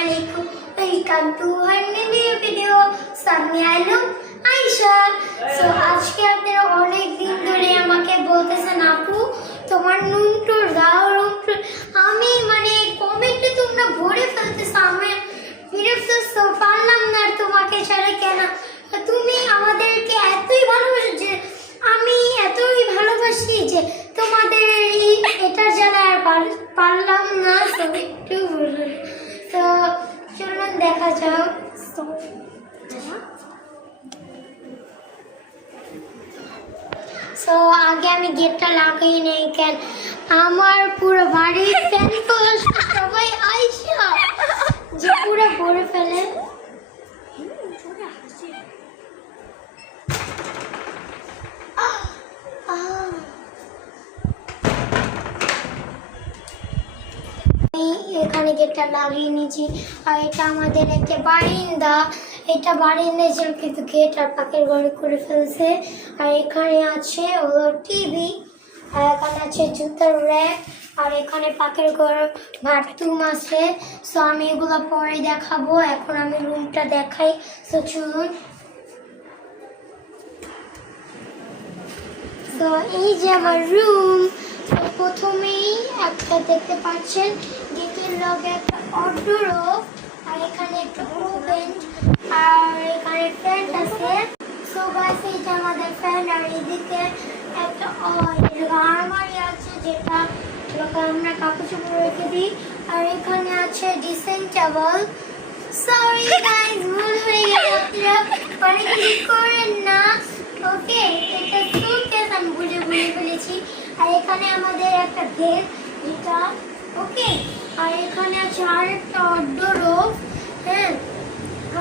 Assalamualaikum. Welcome to our new video. সামনে আলো Ayesha. So আজকে আপনারা অনেক দিন ধরে আমাকে বলতেছেন আপু তোমার নুনটু দাও নুনটু। আমি কমেন্টে তোমরা ভরে ফেলতেছ, আমি বিরক্ত পারলাম না তোমাকে ছাড়া। কেন তুমি আমাদেরকে এতই ভালোবাসো যে আমি এতই ভালোবাসি যে তোমাদের এটা জানা আর পারলাম না। সব একটু বলুন। তো চলুন দেখা যাও। সো আগে আমি গেটটা লাগাই নেই, কেন আমার পুরো বাড়ির ফ্যান সবাই আইসা যে পুরো ভরে ফেলে। এখানে গেটটা লাগিয়ে নিয়েছি, আর এটা আমাদের একটা বারিন্দা। এটা বারিন্দা ছিল কিন্তু গেট আর পাকের ঘরে করে ফেলছে। আর এখানে আছে হলো টিভি, আর এখানে আছে জুতার র্যাক, আর এখানে পাকের ঘর বাথরুম আছে। সো আমি এগুলো পরে দেখাবো, এখন আমি রুমটা দেখাই। সো চলুন। তো এই যে আমার রুম। প্রথমেই একটা দেখতে পাচ্ছেন গেটের লগে একটা ওয়ার্ডরোব, আর এখানে একটা ওভেন, আর এখানে ফ্যান আছে। সো গাইস এই যে আমাদের ফ্যান, আর এদিকে একটা আলমারি আছে যেটা আমরা কাপড় চোপড় রেখে দিই। আর এখানে আছে ড্রেসিং টেবিল। সরি গাইস, ভুল হয়ে গেছে, আপনারা অনেক কিছু করেন না। ওকে, এটা সুটকেস আমি ভুলে ফেলেছি। আর এখানে আমাদের একটা বেড যেটা ওকে, আর এখানে আছে আরেকটা ওয়ার্ডরোব। হ্যাঁ,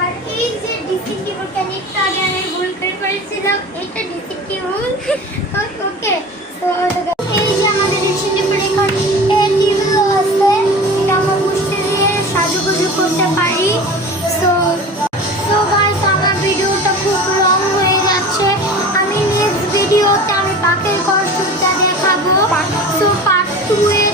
আর এই যে ড্রেসিং টেবিল কানেক্টটা আগে আমি ভুল করে করেছিলাম, এটা ড্রেসিং টেবিল। ওকে, তো এই যে আমাদের ড্রেসিং টেবিল, এখানে এই টেবিলও আছে, এটা আমরা বসতে দিয়ে সাজুগুজু করতে পারি। সো গাইস, আমার ভিডিওটা খুব লং হয়ে যাচ্ছে। আমি নেক্সট ভিডিওতে আমি পাকের কষ্টটা দেখাবো। সো পার্ট 2 এ